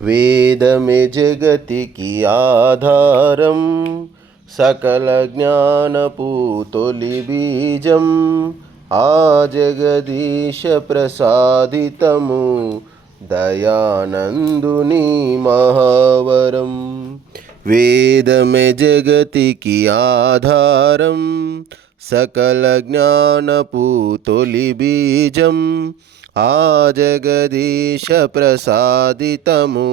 వేదమే జగతికి ఆధారం సకల జ్ఞానపు తొలి బీజం ఆ జగదీశ ప్రసాదితము దయానందుని మహావరం వేదమే జగతికి ఆధారం సకల జ్ఞానపు బీజం ఆ జగదీశ ప్రసాదితము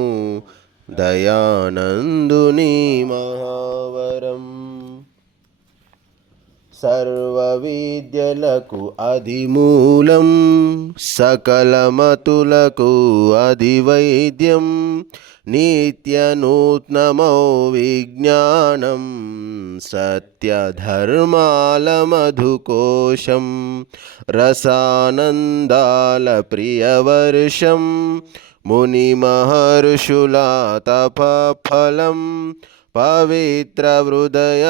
దయానందుని మహావరం సర్వ విద్యలకు అధిమూలం సకలమతులకు అధివైద్యం నిత్యనూత్నమౌ విజ్ఞానం सत्यधर्मालमधुकोशं रसानन्दालप्रियवर्षं मुनिमहर्षुलातपफलं पवित्रहृदय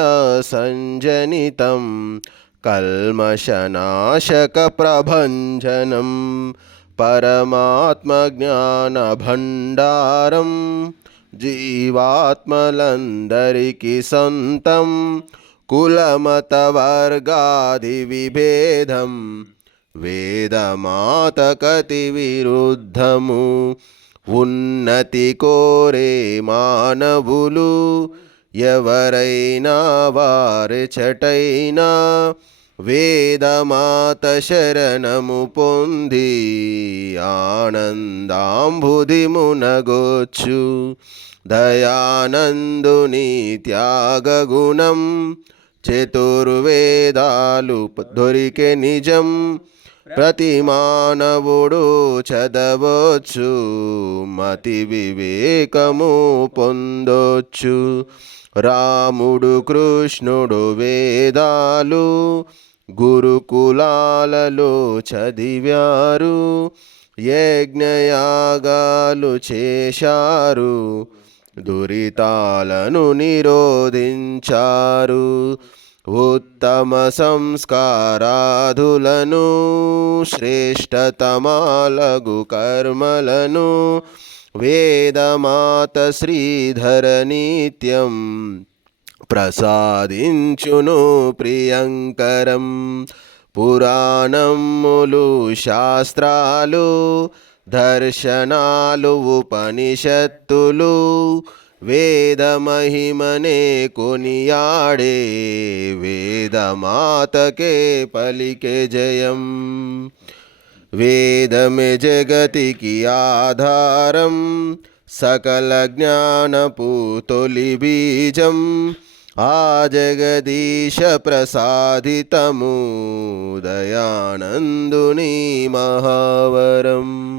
सञ्जनितं कल्मशनाशकप्रभञ्जनं परमात्मज्ञानभण्डारम् జీవాత్మలందరికీ సంతం కులమత వర్గాది విభేదం వేదమాతకతి విరుద్ధము ఉన్నతి కోరే మానవులు ఎవరైనా వారి చటైనా వేదమాత శరణము పొంది ఆనందాంబుధిమునగొచ్చు దయానందుని త్యాగగుణం చతుర్వేదాలు దొరికే నిజం. ప్రతి మానవుడు చదవచ్చు మతి వివేకము పొందొచ్చు. రాముడు కృష్ణుడు వేదాలు గురుకులాలలో చదివారు యజ్ఞయాగాలు చేశారు దురితాలను నిరోధించారు. ఉత్తమ సంస్కారాధులను శ్రేష్టతమాలగు కర్మలను వేదమాత శ్రీధర నిత్యం ప్రసాదించును ప్రియంకరం. పురాణములు శాస్త్రాలు దర్శనాలు ఉపనిషత్తులు वेद महिमने कोनियाड़े वेद मात के पलिके जयम। वेद में जगति की आधारम, सकल ज्ञानपूतोलि बीजम आजगदीश प्रसादितमुदयानन्दुनि महावरम।